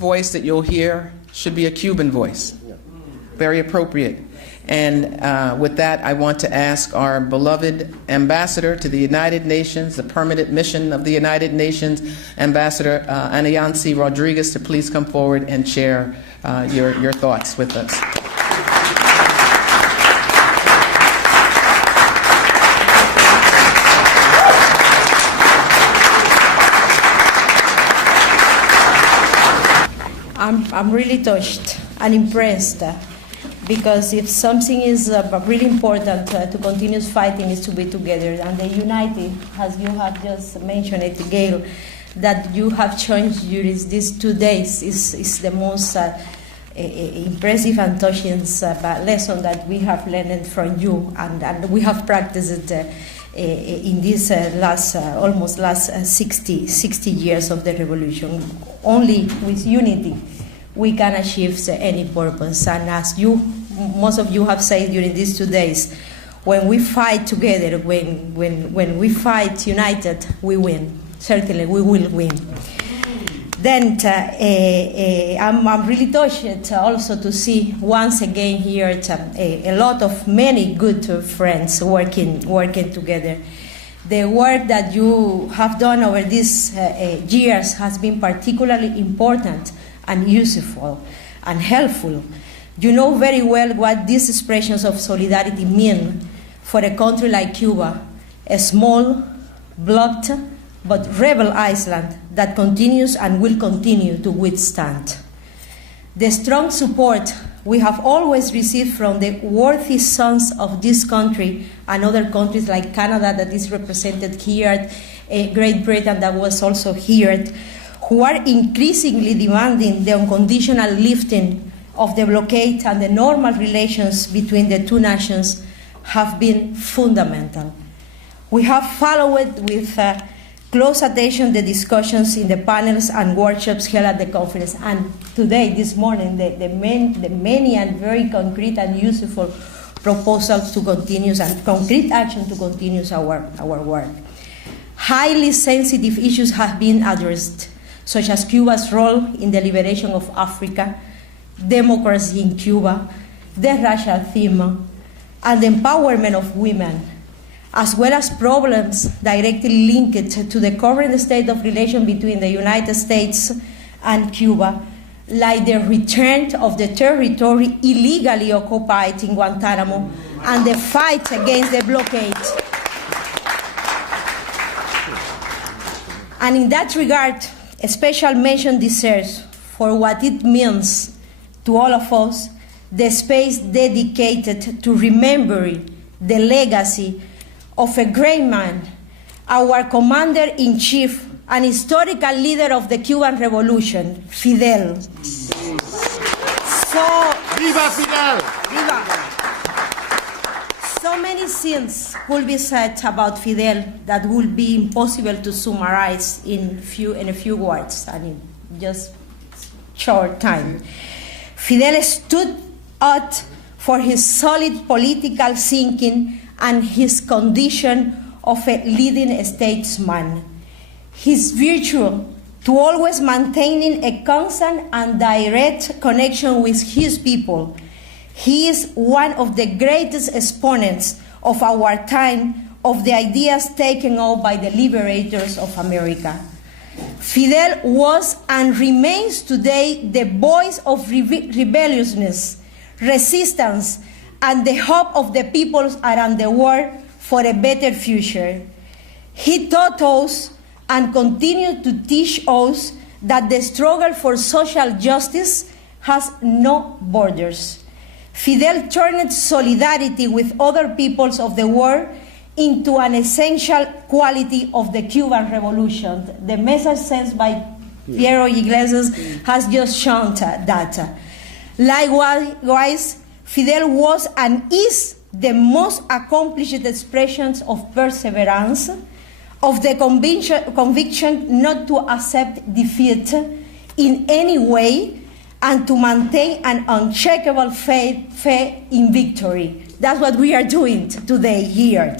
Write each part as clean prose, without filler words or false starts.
voice that you'll hear should be a Cuban voice. Very appropriate. And with that, I want to ask our beloved ambassador to the United Nations, the permanent mission of the United Nations, Ambassador Anayansi Rodriguez, to please come forward and share your thoughts with us. I'm really touched and impressed because if something is really important to continue fighting is to be together. And the united, as you have just mentioned it, Gail, that you have changed during these 2 days is the most impressive and touching lesson that we have learned from you, and we have practiced it in these almost last 60 years of the revolution. Only with unity we can achieve any purpose. And as most of you have said during these 2 days, when we fight together, when we fight united, we win. Certainly we will win. Then I'm really touched also to see once again here a lot of many good friends working together. The work that you have done over these years has been particularly important and useful and helpful. You know very well what these expressions of solidarity mean for a country like Cuba, a small, blocked, but rebel island that continues and will continue to withstand. The strong support we have always received from the worthy sons of this country and other countries like Canada that is represented here, Great Britain that was also here, who are increasingly demanding the unconditional lifting of the blockade and the normal relations between the two nations have been fundamental. We have followed with close attention the discussions in the panels and workshops held at the conference, and today, this morning, the many and very concrete and useful proposals to continue and concrete action to continue our work. Highly sensitive issues have been addressed, such as Cuba's role in the liberation of Africa, democracy in Cuba, the racial theme, and the empowerment of women, as well as problems directly linked to the current state of relation between the United States and Cuba, like the return of the territory illegally occupied in Guantanamo and the fight against the blockade. And in that regard, a special mention deserves, for what it means to all of us, the space dedicated to remembering the legacy of a great man, our commander-in-chief and historical leader of the Cuban Revolution, Fidel. Viva Fidel! Viva! So many things could be said about Fidel that would be impossible to summarize in a few words and in just short time. Fidel stood out for his solid political thinking and his condition of a leading statesman. His virtue to always maintaining a constant and direct connection with his people. He is one of the greatest exponents of our time of the ideas taken up by the liberators of America. Fidel was and remains today the voice of rebelliousness, resistance, and the hope of the peoples around the world for a better future. He taught us and continues to teach us that the struggle for social justice has no borders. Fidel turned solidarity with other peoples of the world into an essential quality of the Cuban Revolution. The message sent by Piero Iglesias has just shown that. Likewise, Fidel was and is the most accomplished expression of perseverance, of the conviction not to accept defeat in any way, and to maintain an unshakable faith in victory. That's what we are doing today here.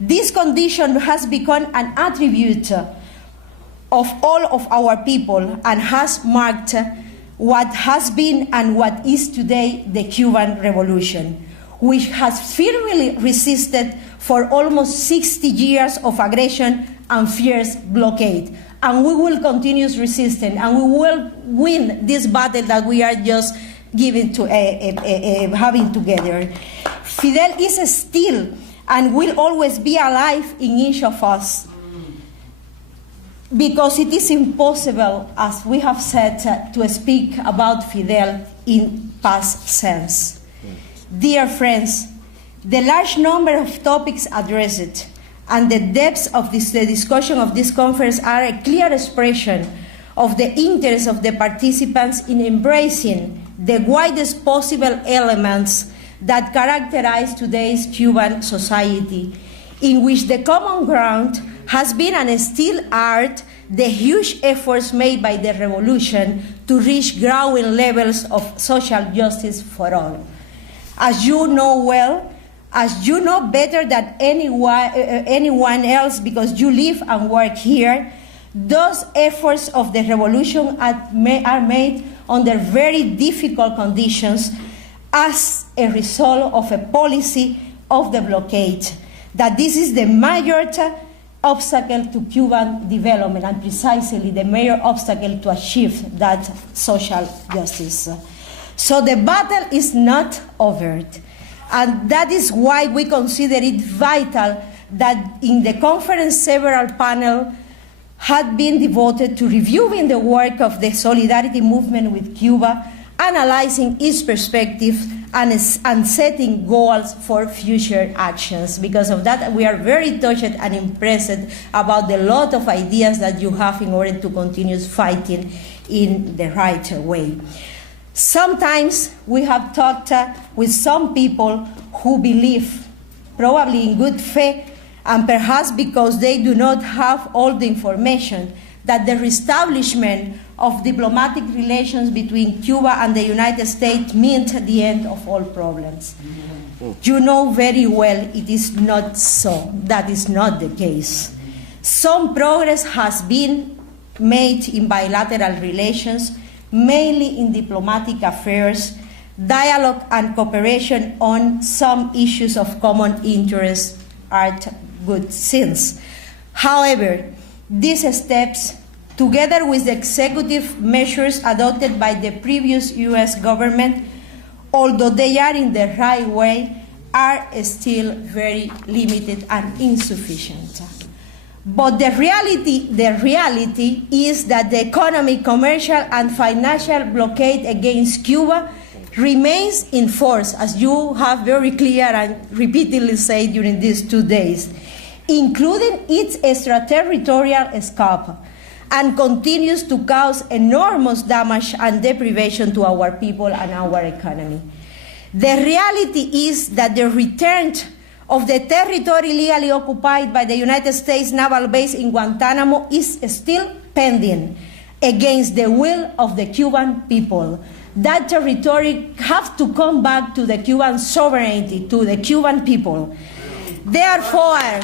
This condition has become an attribute of all of our people and has marked what has been and what is today the Cuban Revolution, which has firmly resisted for almost 60 years of aggression and fierce blockade. And we will continue resisting, and we will win this battle that we are just giving to having together. Fidel is still and will always be alive in each of us, because it is impossible, as we have said, to speak about Fidel in past sense. Dear friends, the large number of topics addressed and the depths of the discussion of this conference are a clear expression of the interest of the participants in embracing the widest possible elements that characterize today's Cuban society, in which the common ground has been and still are the huge efforts made by the revolution to reach growing levels of social justice for all. As you know well, as you know better than anyone else because you live and work here, those efforts of the revolution are made under very difficult conditions as a result of a policy of the blockade, that this is the major obstacle to Cuban development and precisely the major obstacle to achieve that social justice. So the battle is not over. And that is why we consider it vital that in the conference several panels had been devoted to reviewing the work of the solidarity movement with Cuba, analyzing its perspective, and setting goals for future actions. Because of that, we are very touched and impressed about the lot of ideas that you have in order to continue fighting in the right way. Sometimes we have talked with some people who believe, probably in good faith, and perhaps because they do not have all the information, that the reestablishment of diplomatic relations between Cuba and the United States meant the end of all problems. You know very well it is not so. That is not the case. Some progress has been made in bilateral relations, mainly in diplomatic affairs, dialogue and cooperation on some issues of common interest are good things. However, these steps, together with the executive measures adopted by the previous U.S. government, although they are in the right way, are still very limited and insufficient. But the reality is that the economic, commercial, and financial blockade against Cuba remains in force, as you have very clear and repeatedly said during these 2 days, including its extraterritorial scope, and continues to cause enormous damage and deprivation to our people and our economy. The reality is that the return of the territory legally occupied by the United States naval base in Guantanamo is still pending against the will of the Cuban people. That territory has to come back to the Cuban sovereignty, to the Cuban people. Therefore,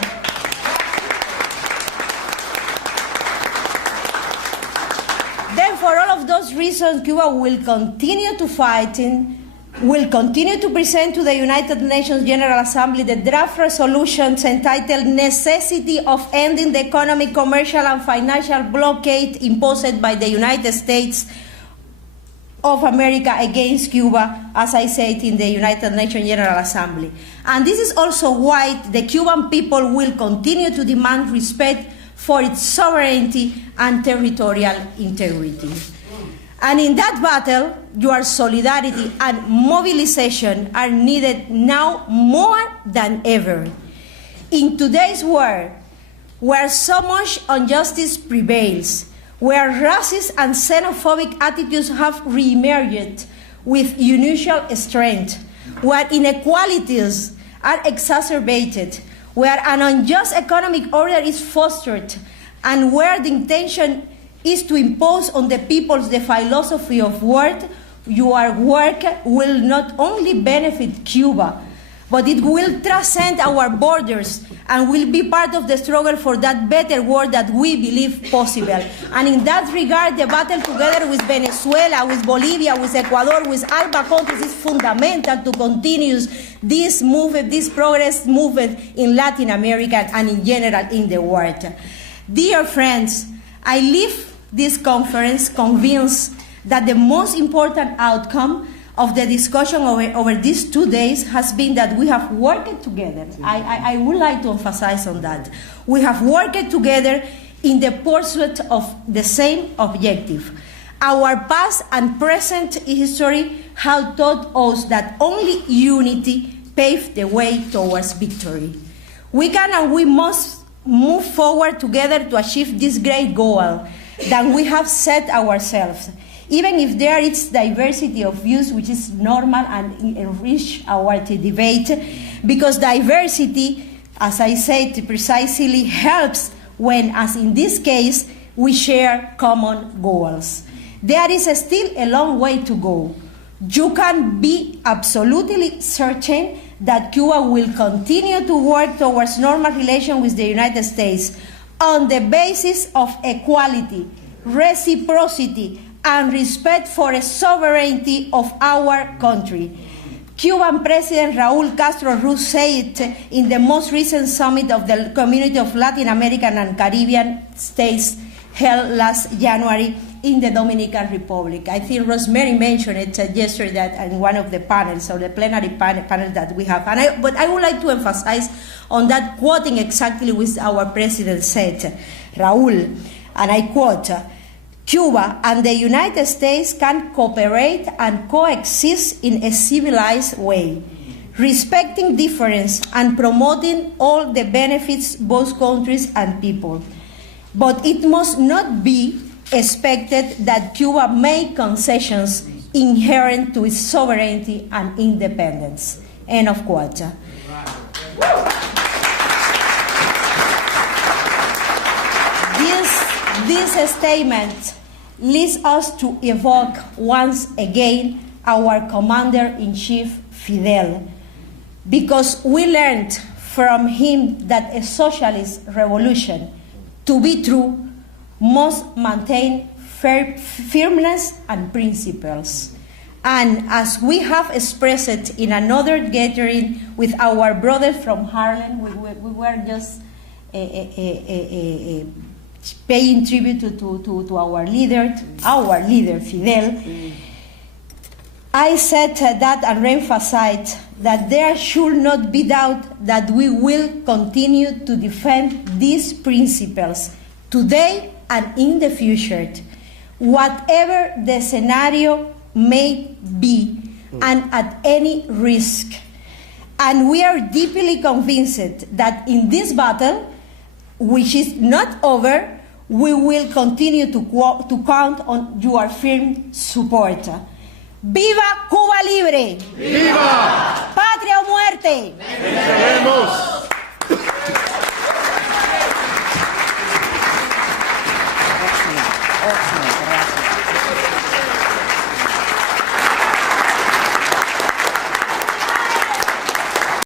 for all of those reasons, Cuba will continue to fight, will continue to present to the United Nations General Assembly the draft resolutions entitled Necessity of Ending the Economic, Commercial, and Financial Blockade Imposed by the United States of America against Cuba, as I said, in the United Nations General Assembly. And this is also why the Cuban people will continue to demand respect for its sovereignty and territorial integrity. And in that battle, your solidarity and mobilization are needed now more than ever. In today's world, where so much injustice prevails, where racist and xenophobic attitudes have reemerged with unusual strength, where inequalities are exacerbated, where an unjust economic order is fostered, and where the intention is to impose on the peoples the philosophy of war, your work will not only benefit Cuba but it will transcend our borders and will be part of the struggle for that better world that we believe possible. And in that regard, the battle together with Venezuela, with Bolivia, with Ecuador, with ALBA countries is fundamental to continue this movement, this progress movement in Latin America and in general in the world. Dear friends, I leave this conference convinced that the most important outcome of the discussion over these 2 days has been that we have worked together. I would like to emphasize on that. We have worked together in the pursuit of the same objective. Our past and present history have taught us that only unity paves the way towards victory. We can and we must move forward together to achieve this great goal that we have set ourselves. Even if there is diversity of views, which is normal and enrich our debate, because diversity, as I said, precisely helps when, as in this case, we share common goals. There is still a long way to go. You can be absolutely certain that Cuba will continue to work towards normal relations with the United States on the basis of equality, reciprocity, and respect for the sovereignty of our country. Cuban President Raúl Castro Ruz said in the most recent summit of the Community of Latin American and Caribbean States held last January in the Dominican Republic. I think Rosemary mentioned it yesterday in one of the panels, or the plenary panel that we have. But I would like to emphasize on that, quoting exactly what our president said, Raúl, and I quote, Cuba and the United States can cooperate and coexist in a civilized way, respecting difference and promoting all the benefits both countries and people. But it must not be expected that Cuba make concessions inherent to its sovereignty and independence. End of quote. This statement leads us to evoke once again our Commander-in-Chief Fidel, because we learned from him that a socialist revolution, to be true, must maintain firmness and principles. And as we have expressed it in another gathering with our brothers from Harlem, we were just paying tribute to our leader Fidel. I said that and emphasized that there should not be doubt that we will continue to defend these principles today and in the future, whatever the scenario may be and at any risk. And we are deeply convinced that in this battle, which is not over, we will continue to count on your firm support. ¡Viva Cuba Libre! ¡Viva! ¡Patria o muerte! ¡Venceremos!